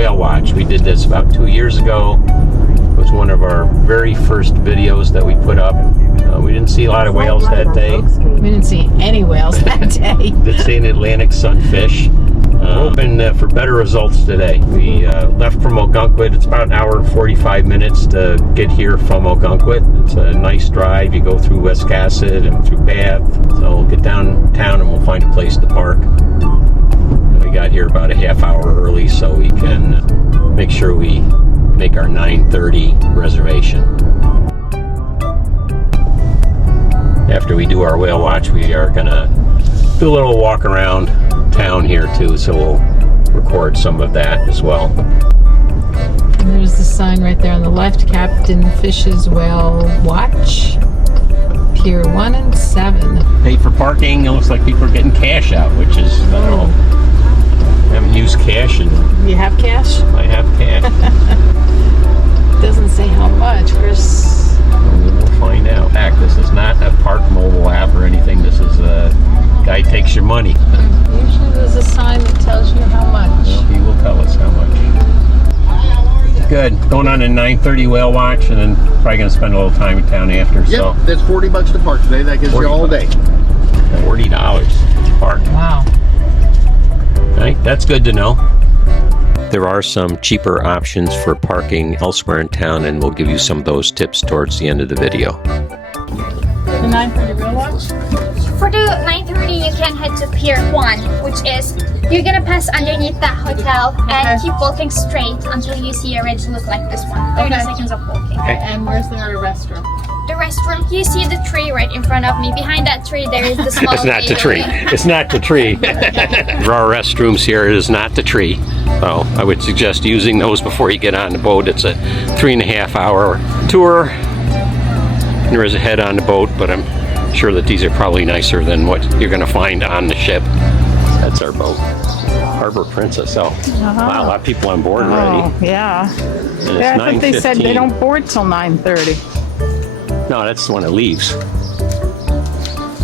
whale watch. We did this about 2 years ago. It was one of our very first videos that we put up. We didn't see a lot of whales that day. We didn't see any whales that day. Did see an Atlantic sunfish. Hoping for better results today. We left from Ogunquit. It's about an hour and 45 minutes to get here from Ogunquit. It's a nice drive. You go through Westcasset and through Bath. So we'll get downtown and we'll find a place to park. We got here about a half hour early so we can make sure we make our 9:30 reservation. After we do our whale watch, we are gonna do a little walk around town here too, so we'll record some of that as well. And there's the sign right there on the left, Captain Fish's Whale Watch, Pier 1 and 7. Pay for parking. It looks like people are getting cash out, which is, I don't know, I haven't used cash and You have cash? I have cash. Doesn't say how much, Chris. We'll find out. Heck, this is not a Park Mobile app or anything. This is a guy takes your money. Usually there's a sign that tells you how much. Well, he will tell us how much. Good. Going on a 9:30 whale watch, and then probably going to spend a little time in town after. Yep, so that's $40 to park today. That gives you all day. $40 to park. Wow. Right, that's good to know. There are some cheaper options for parking elsewhere in town, and we'll give you some of those tips towards the end of the video. The 9:30 whale watch? For the 9:30, you can head to Pier 1, which is, you're gonna pass underneath that hotel and keep walking straight until you see a ridge look like this one. 30 seconds of walking. Okay. And where's the restroom? The restroom, you see the tree right in front of me. Behind that tree, there is the small It's not the tree. It's not the tree. There are restrooms here. It is not the tree. So I would suggest using those before you get on the boat. It's a 3.5 hour tour. There is a head on the boat, but I'm sure that these are probably nicer than what you're going to find on the ship. That's our boat. Harbor Princess. Oh, wow, a lot of people on board already. Oh, yeah. And Yeah, I it's thought they said they 9:15. don't board till 9:30. No, that's the one that leaves.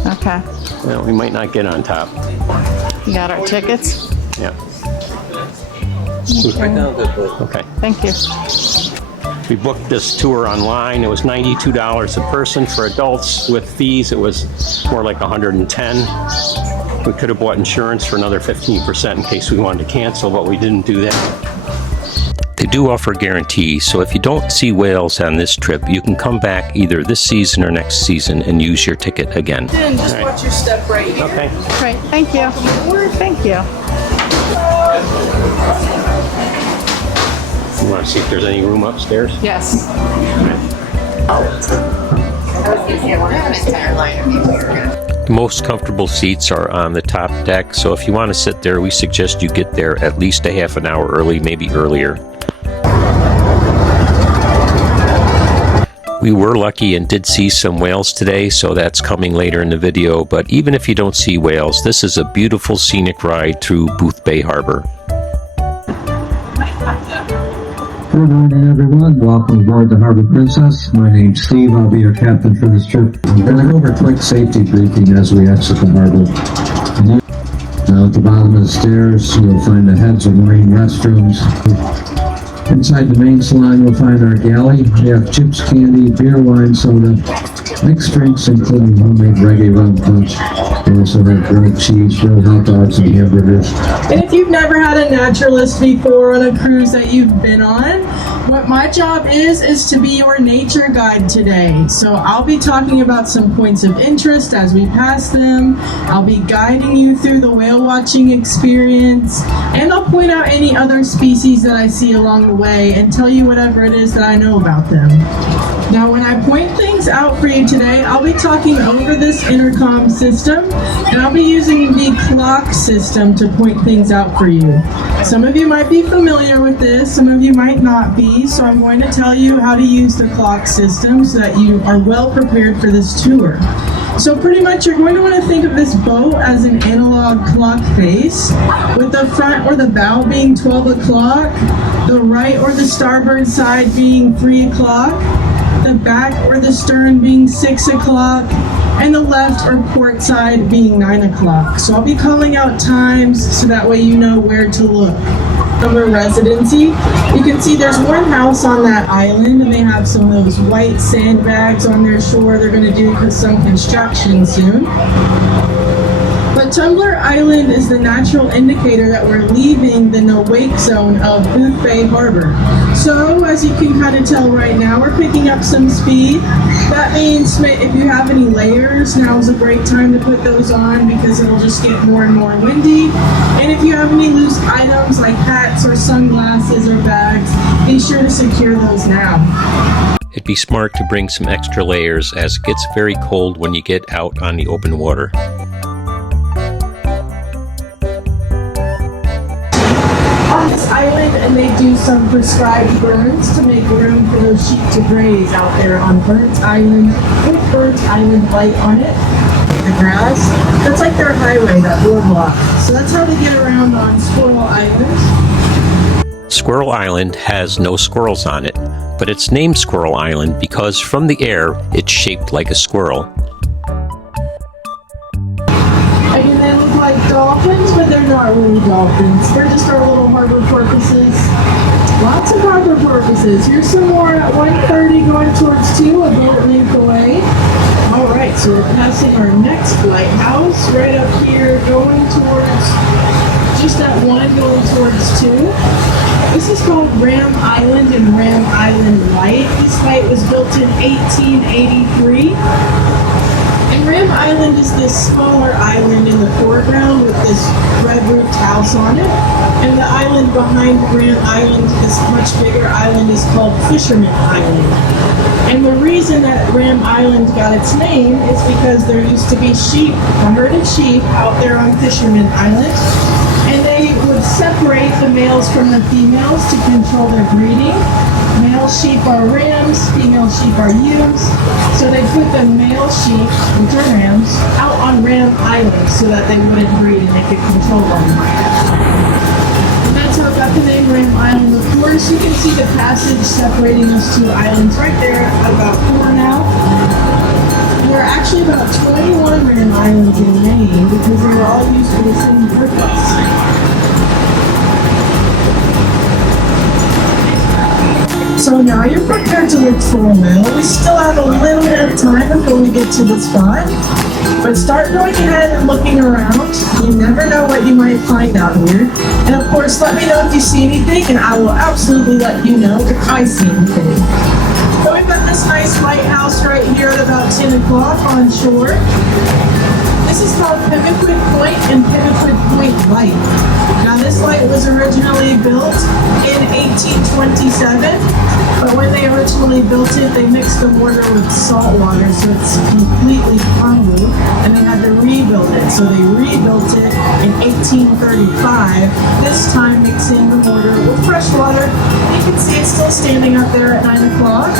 Okay. Well, we might not get on top. You got our tickets? Yeah. Okay. Thank you. We booked this tour online. It was $92 a person for adults. With fees, it was more like $110. We could have bought insurance for another 15% in case we wanted to cancel, but we didn't do that. They do offer guarantees, so if you don't see whales on this trip, you can come back either this season or next season and use your ticket again. Just watch your step right here. Okay. Great. Thank you. Thank you. You want to see if there's any room upstairs? Yes. The most comfortable seats are on the top deck, so if you want to sit there, we suggest you get there at least a half an hour early, maybe earlier. We were lucky and did see some whales today, so that's coming later in the video, but even if you don't see whales, this is a beautiful scenic ride through Boothbay Harbor. Good morning, everyone. Welcome aboard the Harbor Princess. My name's Steve. I'll be your captain for this trip. I'm going to go over a quick safety briefing as we exit the harbor. Now at the bottom of the stairs, you'll find the heads of marine restrooms. Inside the main salon, you'll find our galley. We have chips, candy, beer, wine, soda, mixed drinks, including homemade reggae rum punch. We also have grilled cheese, grilled hot dogs, and hamburgers. And if you've never had a naturalist before on a cruise that you've been on, what my job is to be your nature guide today. So I'll be talking about some points of interest as we pass them. I'll be guiding you through the whale watching experience, and I'll point out any other species that I see along the way and tell you whatever it is that I know about them. Now, when I point things out for you today, I'll be talking over this intercom system, and I'll be using the clock system to point things out for you. Some of you might be familiar with this, some of you might not be, so I'm going to tell you how to use the clock system so that you are well prepared for this tour. So pretty much you're going to want to think of this boat as an analog clock face, with the front or the bow being 12 o'clock, the right or the starboard side being 3 o'clock, the back or the stern being 6 o'clock, and the left or port side being 9 o'clock. So I'll be calling out times so that way you know where to look. Summer residency, you can see there's one house on that island, and they have some of those white sandbags on their shore. They're going to do some construction soon. But Tumbler Island is the natural indicator that we're leaving the no-wake zone of Boothbay Harbor. So, as you can kind of tell right now, we're picking up some speed. That means if you have any layers, now is a great time to put those on because it'll just get more and more windy. And if you have any loose items like hats or sunglasses or bags, be sure to secure those now. It'd be smart to bring some extra layers as it gets very cold when you get out on the open water. Island, and they do some prescribed burns to make room for those sheep to graze out there on Burnt Island with Burnt Island light on it. The grass, that's like their highway, that boardwalk. So that's how they get around on Squirrel Island. Squirrel Island has no squirrels on it, but it's named Squirrel Island because from the air it's shaped like a squirrel. Again, they look like dolphins, but they're not really dolphins. They're just our little harbor porpoises. Lots of harbor porpoises. Here's some more at 1:30 going towards 2, a boat length away. All right, so we're passing our next lighthouse right up here, going towards, just at 1, going towards 2. This is called Ram Island and Ram Island Light. This light was built in 1883. And Ram Island is this smaller island in the foreground with this red-roofed house on it. And the island behind Ram Island, this much bigger island, is called Fisherman Island. And the reason that Ram Island got its name is because there used to be sheep, a herd of sheep, out there on Fisherman Island. And they would separate the males from the females to control their breeding. Male sheep are rams, female sheep are ewes. So they put the male sheep, which are rams, out on Ram Island so that they wouldn't breed and they could control them. And that's how it got the name Ram Island. Of course, you can see the passage separating those two islands right there at about 4 now. There are actually about 21 Ram Islands in Maine because they were all used for the same purpose. So now you're prepared to look for a whale. We still have a little bit of time before we get to the spot. But start going ahead and looking around. You never know what you might find out here. And of course, let me know if you see anything, and I will absolutely let you know if I see anything. So we've got this nice lighthouse right here at about 10 o'clock on shore. This is called Pimmiquid Point and Pimmiquid Point Light. Now this light was originally built in 1827, but when they originally built it, they mixed the mortar with salt water, so it's completely crumbled, and they had to rebuild it. So they rebuilt it in 1835, this time mixing the mortar with fresh water. You can see it's still standing up there at 9 o'clock.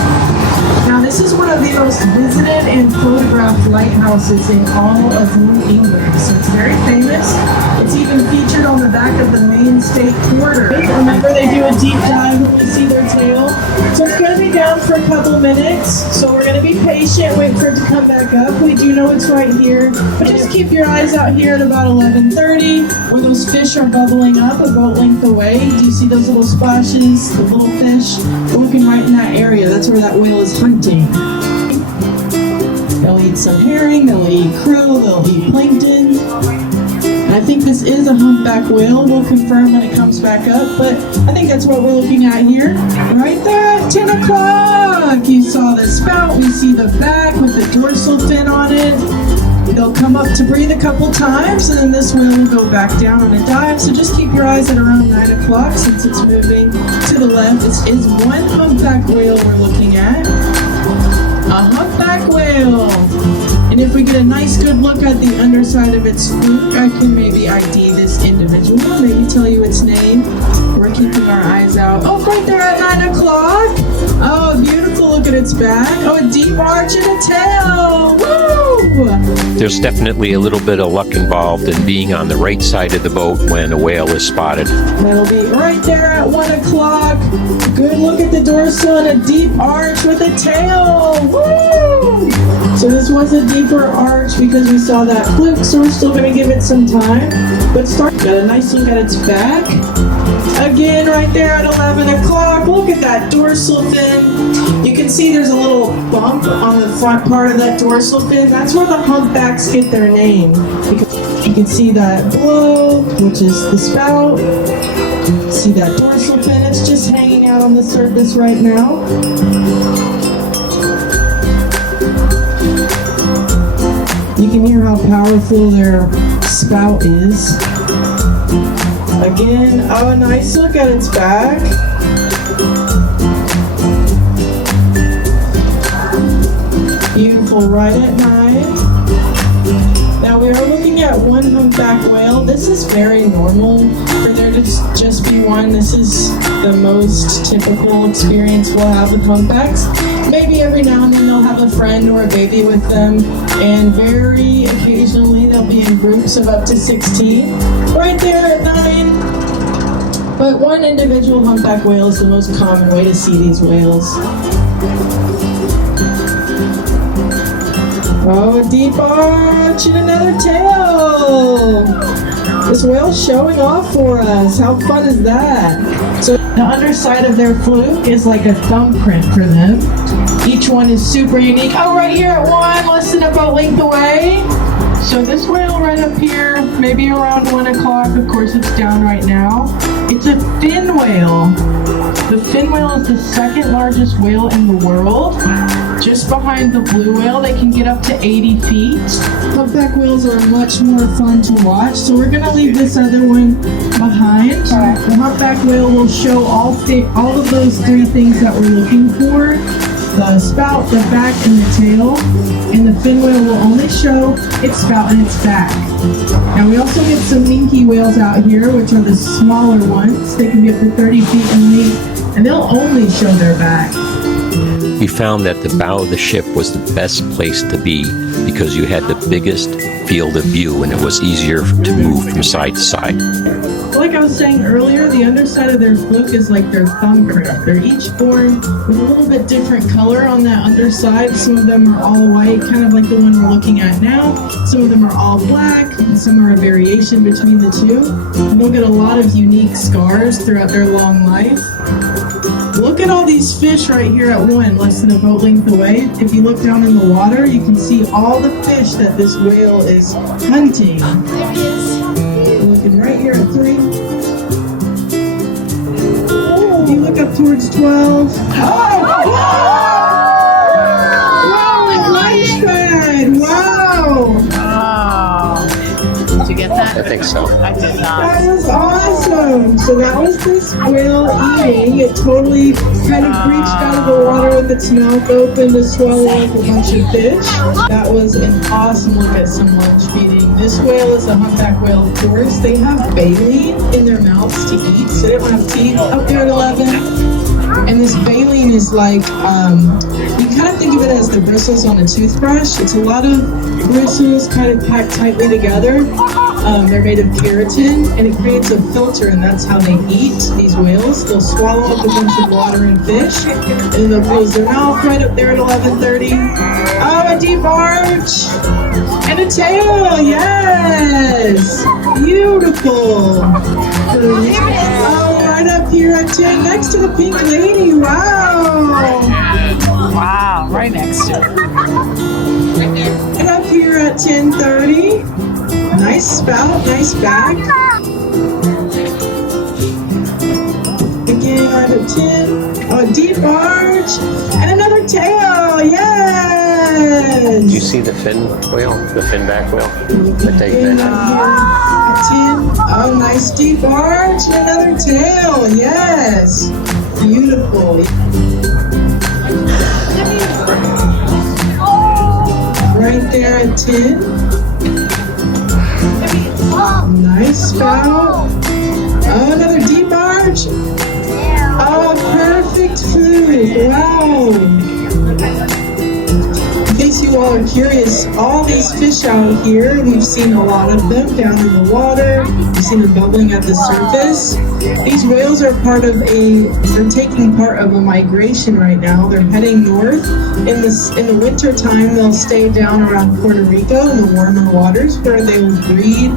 Now this is one of the most visited and photographed lighthouses in all of New England, so it's very famous. It's even featured on the back of the Maine State Quarter. Remember, they do a deep dive when we see their tail. So it's going to be down for a couple minutes, so we're going to be patient, wait for it to come back up. We do know it's right here, but just keep your eyes out here at about 11:30, where those fish are bubbling up a boat length away. Do you see those little splashes, the little fish? We're looking right in that area. That's where that whale is hunting. They'll eat some herring, they'll eat krill, they'll eat plankton. I think this is a humpback whale. We'll confirm when it comes back up, but I think that's what we're looking at here. Right there at 10 o'clock. You saw the spout, we see the back with the dorsal fin on it. They'll come up to breathe a couple times, and then this whale will go back down on a dive. So just keep your eyes at around 9 o'clock since it's moving to the left. This is one humpback whale we're looking at. A humpback whale. And if we get a nice good look at the underside of its fluke, I can maybe ID this individual, maybe tell you its name. We're keeping our eyes out. Oh, right there at 9 o'clock. Oh, beautiful look at its back. Oh, a deep arch and a tail. Woo! There's definitely a little bit of luck involved in being on the right side of the boat when a whale is spotted. That'll be right there at 1 o'clock. Good look at the dorsal and a deep arch with a tail. Woo! So this was a deeper arch because we saw that fluke, so we're still going to give it some time. But got a nice look at its back. Again, right there at 11 o'clock, look at that dorsal fin. You can see there's a little bump on the front part of that dorsal fin. That's where the humpbacks get their name. Because you can see that below, which is the spout. See that dorsal fin? It's just hanging out on the surface right now. You can hear how powerful their spout is. Again, oh, a nice look at its back. Beautiful, right at 9. Now we are looking at one humpback whale. This is very normal for there to just be one. This is the most typical experience we'll have with humpbacks. Maybe every now and then they'll have a friend or a baby with them, and very occasionally they'll be in groups of up to 16. Right there at 9. But one individual humpback whale is the most common way to see these whales. Oh, a deep arch and another tail. This whale's showing off for us. How fun is that? So the underside of their fluke is like a thumbprint for them. Each one is super unique. Oh, right here at 1, less than a boat length away. So this whale right up here, maybe around 1 o'clock, of course it's down right now. It's a fin whale. The fin whale is the second largest whale in the world. Just behind the blue whale, they can get up to 80 feet. Humpback whales are much more fun to watch, so we're gonna leave this other one behind. The humpback whale will show all of those 3 things that we're looking for. The spout, the back, and the tail. And the fin whale will only show its spout and its back. Now we also get some minke whales out here, which are the smaller ones. They can be up to 30 feet in length, and they'll only show their back. We found that the bow of the ship was the best place to be because you had the biggest field of view and it was easier to move from side to side. Like I was saying earlier, the underside of their fluke is like their thumbprint. They're each born with a little bit different color on that underside. Some of them are all white, kind of like the one we're looking at now. Some of them are all black, and some are a variation between the two. And they'll get a lot of unique scars throughout their long life. Look at all these fish right here at 1, less than a boat length away. If you look down in the water, you can see all the fish that this whale is hunting. There he is. Looking right here at 3. If you look up towards 12. Oh! Wow! Nice ride! Wow! Did you get that? I think so. I did not. That was awesome! So that was this whale eating. It totally kind of reached out of the water with its mouth open to swallow up a bunch of fish. That was an awesome look at some lunch feeding. This whale is a humpback whale, of course. They have baleen in their mouths to eat, so they don't have teeth. Up there at 11. And this baleen is like, you kind of think of it as the bristles on a toothbrush. It's a lot of bristles kind of packed tightly together. They're made of keratin, and it creates a filter, and that's how they eat these whales. They'll swallow up a bunch of water and fish, and then they'll close their mouth right up there at 11:30. Oh, a deep arch! And a tail, yes! Beautiful! Oh, right up here at 10, next to the pink lady, wow! Wow, right next to it. And up here at 10:30, nice spout, nice back. Again, right at 10, oh, a deep arch, and another tail, yes! Do you see the fin whale, the finback whale? The take Again, that. up here at 10, oh, nice deep arch, and another tail, yes! Beautiful. Right there at 10. Nice spout. Oh, another deep arch. Oh, perfect fluke. Wow. In case you all are curious, all these fish out here, we've seen a lot of them down in the water. We've seen them bubbling at the surface. These whales are they're taking part of a migration right now. They're heading north. In the winter time, they'll stay down around Puerto Rico in the warmer waters where they will breed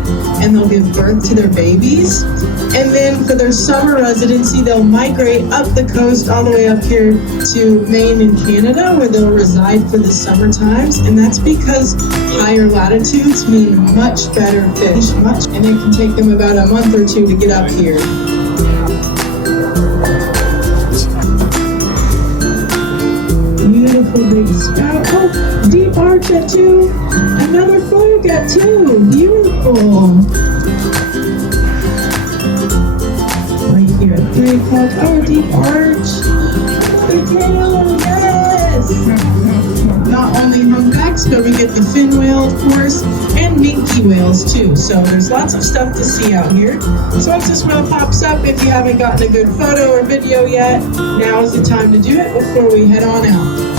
and they'll give birth to their babies. And then for their summer residency, they'll migrate up the coast all the way up here to Maine and Canada, where they'll reside for the summer times. And that's because higher latitudes mean much better fish, and it can take them about a month or two to get up here. Beautiful big spout. Oh, deep arch at 2. Another fluke at 2. Beautiful. Right here at 3 o'clock. Oh, deep arch. Another tail. Yes. Not only humpbacks, but we get the fin whale, of course, and minke whales too. So there's lots of stuff to see out here. So once this whale pops up, if you haven't gotten a good photo or video yet, now is the time to do it before we head on out.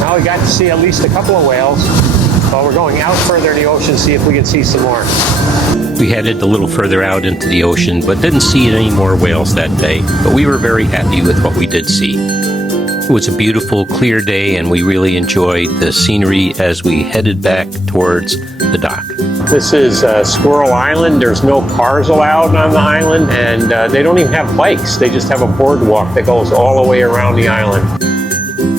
Now we got to see at least a couple of whales. Well, we're going out further in the ocean to see if we can see some more. We headed a little further out into the ocean, but didn't see any more whales that day. But we were very happy with what we did see. It was a beautiful, clear day, and we really enjoyed the scenery as we headed back towards the dock. This is Squirrel Island. There's no cars allowed on the island, and they don't even have bikes. They just have a boardwalk that goes all the way around the island.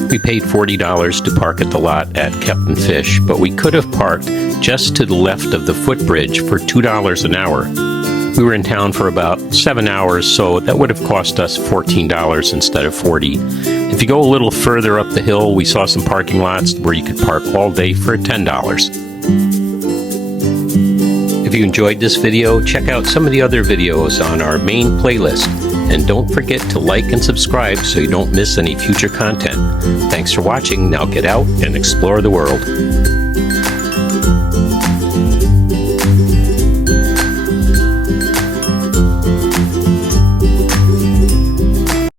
We paid $40 to park at the lot at Capt'n Fish, but we could have parked just to the left of the footbridge for $2 an hour. We were in town for about 7 hours, so that would have cost us $14 instead of $40. If you go a little further up the hill, we saw some parking lots where you could park all day for $10. If you enjoyed this video, check out some of the other videos on our Maine playlist. And don't forget to like and subscribe so you don't miss any future content. Thanks for watching. Now get out and explore the world.